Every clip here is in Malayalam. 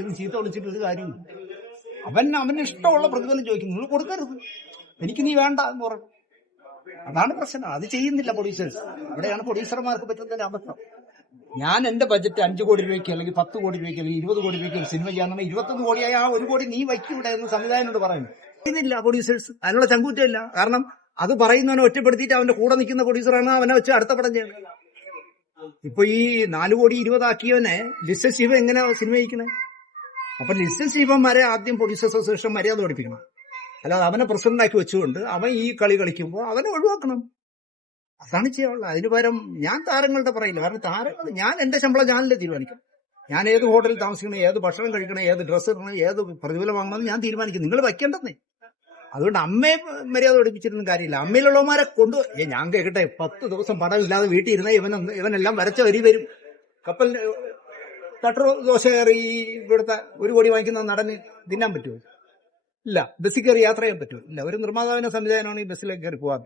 ഇത് ചീത്ത വിളിച്ചിട്ട് ഒരു കാര്യമില്ല അവൻ അവന് ഇഷ്ടമുള്ള പ്രതിഫലം ചോദിക്കും നിങ്ങൾ കൊടുക്കരുത്. എനിക്ക് നീ വേണ്ട എന്ന് പറഞ്ഞു അതാണ് പ്രശ്നം. അത് ചെയ്യുന്നില്ല പ്രൊഡ്യൂസേഴ്സ് അവിടെയാണ് പ്രൊഡ്യൂസർമാർക്ക് പറ്റുന്ന അബദ്ധം ഞാൻ എന്റെ ബജറ്റ് അഞ്ചു കോടി രൂപയ്ക്ക് അല്ലെങ്കിൽ പത്ത് കോടി രൂപയ്ക്ക് അല്ലെങ്കിൽ ഇരുപത് കോടി രൂപയ്ക്ക് ഒരു സിനിമ ചെയ്യാൻ ഇരുപത്തൊന്ന് കോടിയായ ആ ഒരു കോടി നീ വയ്ക്കൂടെ എന്ന് സംവിധായകനോട് പറയുന്നു. ചെയ്യുന്നില്ല പ്രൊഡ്യൂസേഴ്സ് അതിനുള്ള ചങ്കൂറ്റമില്ല. കാരണം അത് പറയുന്നവനെ ഒറ്റപ്പെടുത്തിയിട്ട് അവന്റെ കൂടെ നിൽക്കുന്ന പ്രൊഡ്യൂസറാണ് അവനെ വെച്ച് അടുത്ത പടം ചെയ്യണം ഇപ്പൊ ഈ നാലു കോടി ഇരുപതാക്കിയവനെ ലിസ്റ്റ് ശിവ എങ്ങനെ സിനിമ ജയിക്കണേ അപ്പൊ ലിസ്റ്റ് ശിവന്മാരെ ആദ്യം പ്രൊഡ്യൂസേഴ്സ് അസോസിയേഷൻ മര്യാദ പഠിപ്പിക്കണം. അല്ലാതെ അവനെ പ്രസിഡന്റ് ആക്കി വെച്ചുകൊണ്ട് അവൻ ഈ കളി കളിക്കുമ്പോൾ അവനെ ഒഴിവാക്കണം. അതാണ് ചെയ്യാനുള്ളത്. അതിന് പകരം ഞാൻ താരങ്ങളുടെ പറയില്ല. കാരണം താരങ്ങൾ ഞാൻ എന്റെ ശമ്പളം ഞാനല്ലേ തീരുമാനിക്കും. ഞാൻ ഏത് ഹോട്ടലിൽ താമസിക്കണം ഏത് ഭക്ഷണം കഴിക്കണം ഏത് ഡ്രസ്സ് ഇടണം ഏത് പ്രതിഫലം വാങ്ങണം ഞാൻ തീരുമാനിക്കും. നിങ്ങൾ വയ്ക്കേണ്ടെന്നേ. അതുകൊണ്ട് അമ്മയെ മര്യാദ പഠിപ്പിച്ചിരുന്ന കാര്യമില്ല. അമ്മയിലുള്ളവന്മാരെ കൊണ്ടു ഞാൻ കേൾക്കട്ടെ പത്ത് ദിവസം പടം ഇല്ലാതെ വീട്ടിൽ ഇരുന്ന ഇവൻ ഇവനെല്ലാം വരച്ച വരി വരും. കപ്പൽ തട്ടർ ദോശ കയറി ഇവിടുത്തെ ഒരു കോടി വാങ്ങിക്കുന്ന നടന്ന് തിന്നാൻ പറ്റുമോ? ഇല്ല. ബസ്സിൽ കയറി യാത്ര ചെയ്യാൻ പറ്റുമോ? ഇല്ല. ഒരു നിർമ്മാതാവിന്റെ സംവിധാനമാണ് ഈ ബസ്സിലേക്ക് കയറി പോകാൻ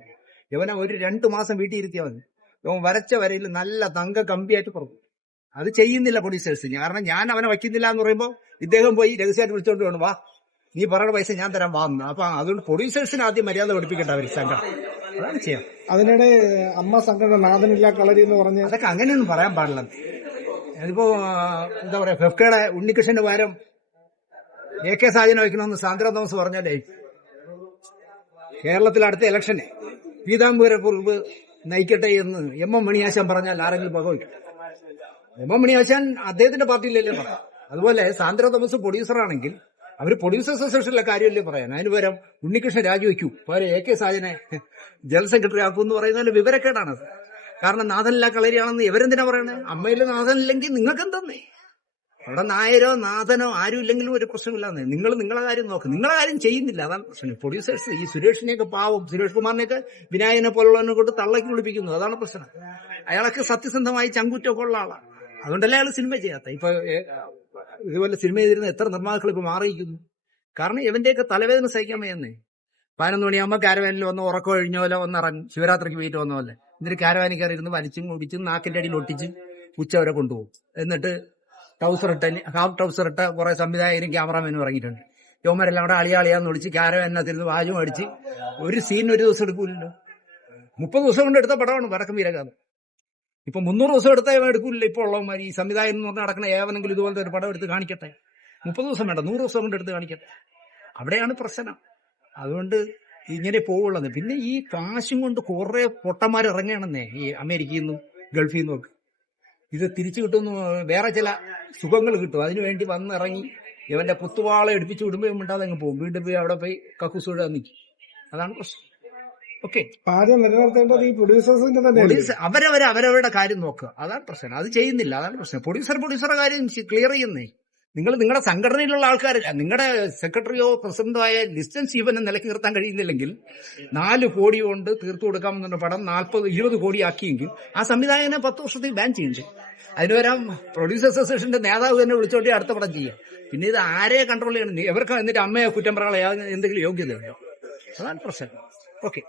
യവനെ ഒരു രണ്ടു മാസം വീട്ടിൽ ഇരുത്തിയാൽ മതി. ഇവൻ വരച്ച വരയിൽ നല്ല തങ്ക കമ്പിയായിട്ട് പുറത്തു അത് ചെയ്യുന്നില്ല പ്രൊഡ്യൂസേഴ്സ് കാരണം ഞാൻ അവനെ വയ്ക്കുന്നില്ല എന്ന് പറയുമ്പോൾ ഇദ്ദേഹം പോയി രഹസ്യമായിട്ട് വിളിച്ചോണ്ട് വേണം വാ. നീ പറയുന്ന പൈസ ഞാൻ തരാൻ വാ അപ്പൊ അതുകൊണ്ട് പ്രൊഡ്യൂസേഴ്സിന് ആദ്യം മര്യാദ പഠിപ്പിക്കേണ്ട അവർ സംഘം അതാണ് ചെയ്യാം. അതിനിടെ അമ്മ സംഘടന നാഥനില്ല കളരി എന്ന് പറഞ്ഞ് അതൊക്കെ അങ്ങനെയൊന്നും പറയാൻ പാടില്ല. അതിപ്പോ എന്താ പറയാ ഫെഫ്കയുടെ ഉണ്ണികൃഷ്ണന്റെ പകരം എ കെ സാജന വയ്ക്കണമെന്ന് സാന്ദ്ര തോമസ് പറഞ്ഞല്ലേ? കേരളത്തിൽ അടുത്ത ഇലക്ഷനെ പുറത്ത് നയിക്കട്ടെ എന്ന് എം എം മണിയാശാൻ പറഞ്ഞാൽ ആരെങ്കിലും പകവയ്ക്കും എം എം മണിയാശാൻ അദ്ദേഹത്തിന്റെ പാർട്ടിയിലല്ലേ പറയാം. അതുപോലെ സാന്ദ്ര തോമസ് പ്രൊഡ്യൂസറാണെങ്കിൽ അവർ പ്രൊഡ്യൂസർ അസോസിയേഷനിലെ കാര്യമല്ലേ പറയാൻ അതിന് പകരം ഉണ്ണികൃഷ്ണൻ രാജിവെക്കൂ. പകരം എ കെ സാജനെ ജനറൽ സെക്രട്ടറി ആക്കൂ എന്ന് പറയുന്നതിൽ വിവരക്കേടാണത് കാരണം നാഥനില്ല കളരിയാണെന്ന് ഇവരെന്തിനാ പറയണേ? അമ്മയിൽ നാഥനില്ലെങ്കിൽ നിങ്ങൾക്ക് എന്തെന്നേ അവിടെ നായരോ നാഥനോ ആരും ഇല്ലെങ്കിലും ഒരു പ്രശ്നമില്ലാന്നേ. നിങ്ങൾ നിങ്ങളെ കാര്യം നോക്ക്. നിങ്ങളെ കാര്യം ചെയ്യുന്നില്ല. അതാണ് പ്രശ്നം. പ്രൊഡ്യൂസേഴ്സ് ഈ സുരേഷിനെയൊക്കെ പാവം സുരേഷ് കുമാറിനെയൊക്കെ വിനായകനെ പോലുള്ളവനെ കൊണ്ട് തള്ളക്കി കുളിപ്പിക്കുന്നു. അതാണ് പ്രശ്നം. അയാളൊക്കെ സത്യസന്ധമായി ചങ്കുറ്റൊക്കെ ഉള്ള ആളാണ് അതുകൊണ്ടല്ലേ അയാൾ സിനിമ ചെയ്യാത്ത? ഇപ്പൊ ഇതുപോലെ സിനിമ ചെയ്തിരുന്ന എത്ര നിർമ്മാതാക്കൾ ഇപ്പൊ മാറിയിരിക്കുന്നു? കാരണം ഇവന്റെയൊക്കെ തലവേദന സഹിക്കാൻ വയ്യെന്നേ. പതിനൊന്ന് മണിയാകുമ്പോൾ കാരവാനിൽ വന്ന് ഉറക്കം കഴിഞ്ഞ പോലെ ഒന്ന് ഇറങ്ങും. ശിവരാത്രിക്ക് വീട്ടിൽ വന്ന പോലെ. എന്നിട്ട് കാരവാനിൽ കയറി ഇരുന്ന് വലിച്ചും കുടിച്ചും നാക്കിന്റെ അടിയിൽ ഒട്ടിച്ച് ഉച്ച വരെ കൊണ്ടുപോകും. എന്നിട്ട് ട്രൗസർ ഇട്ട ഹാഫ് ട്രൗസർ ഇട്ട കുറെ സംവിധായകരും ക്യാമറാമാനും ഇറങ്ങിയിട്ടുണ്ട്. യോമരെല്ലാം കൂടെ അളിയാളിയാന്ന് വിളിച്ച് ക്യാരവാനകത്തിരുന്ന് വാജും അടിച്ച് ഒരു സീൻ ഒരു ദിവസം എടുക്കൂലല്ലോ. മുപ്പത് ദിവസം കൊണ്ട് എടുത്ത പടമാണ് വടക്കം വീരകാലം ഇപ്പൊ മുന്നൂറ് ദിവസം എടുത്താൽ ഇവൻ എടുക്കൂല ഉള്ളവന്മാർ. ഈ സംവിധായകൻ എന്ന് പറഞ്ഞാൽ നടക്കുന്ന ഏവനെങ്കിലും ഇതുപോലത്തെ ഒരു പടം എടുത്ത് കാണിക്കട്ടെ? മുപ്പത് ദിവസം വേണ്ട നൂറ് ദിവസം കൊണ്ട് എടുത്ത് കാണിക്കട്ടെ? അവിടെയാണ് പ്രശ്നം. അതുകൊണ്ട് ഇങ്ങനെ പോവുള്ളത്. പിന്നെ ഈ കാശും കൊണ്ട് കുറെ പൊട്ടന്മാർ ഇറങ്ങണമെന്നേ ഈ അമേരിക്കയിൽ നിന്നും ഗൾഫിൽ നിന്നും ഒക്കെ. ഇത് തിരിച്ചു കിട്ടുന്നു വേറെ ചില സുഖങ്ങൾ കിട്ടും. അതിനുവേണ്ടി വന്നിറങ്ങി ഇവന്റെ പുത്തുവാളെ എടുപ്പിച്ചു വിടുമ്പോൾ മിണ്ടാതെ അങ്ങ് പോകും. വീണ്ടും പോയി അവിടെ പോയി കക്കൂസൂടെ നിൽക്കും. അതാണ് പ്രശ്നം. ഓക്കെ. അവരവരെ അവരവരുടെ കാര്യം നോക്കുക. അതാണ് പ്രശ്നം. അത് ചെയ്യുന്നില്ല. അതാണ് പ്രശ്നം. പ്രൊഡ്യൂസർ പ്രൊഡ്യൂസറുടെ കാര്യം ക്ലിയർ ചെയ്യുന്നേ. നിങ്ങൾ നിങ്ങളുടെ സംഘടനയിലുള്ള ആൾക്കാരല്ല നിങ്ങളുടെ സെക്രട്ടറിയോ പ്രസിഡന്റോ ആയ ഡിസ്റ്റൻസ് ഈവൻ നിലയ്ക്ക് നിർത്താൻ കഴിയുന്നില്ലെങ്കിൽ നാല് കോടി കൊണ്ട് തീർത്തു കൊടുക്കാമെന്നുള്ള പടം നാൽപ്പത് ഇരുപത് കോടി ആക്കിയെങ്കിൽ ആ സംവിധായകനെ പത്ത് വർഷത്തേക്ക് ബാൻ ചെയ്യും. അതിന് പ്രൊഡ്യൂസർ അസോസിയേഷന്റെ നേതാവ് തന്നെ വിളിച്ചോണ്ടി അടുത്ത പടം ചെയ്യുക. പിന്നെ ഇത് ആരെ കൺട്രോൾ ചെയ്യണം? ഇവർക്ക് എന്നിട്ട് അമ്മയെ കുറ്റം പറയാൻ എന്തെങ്കിലും യോഗ്യതയുണ്ടോ? അതാണ് പ്രശ്നം. ഓക്കെ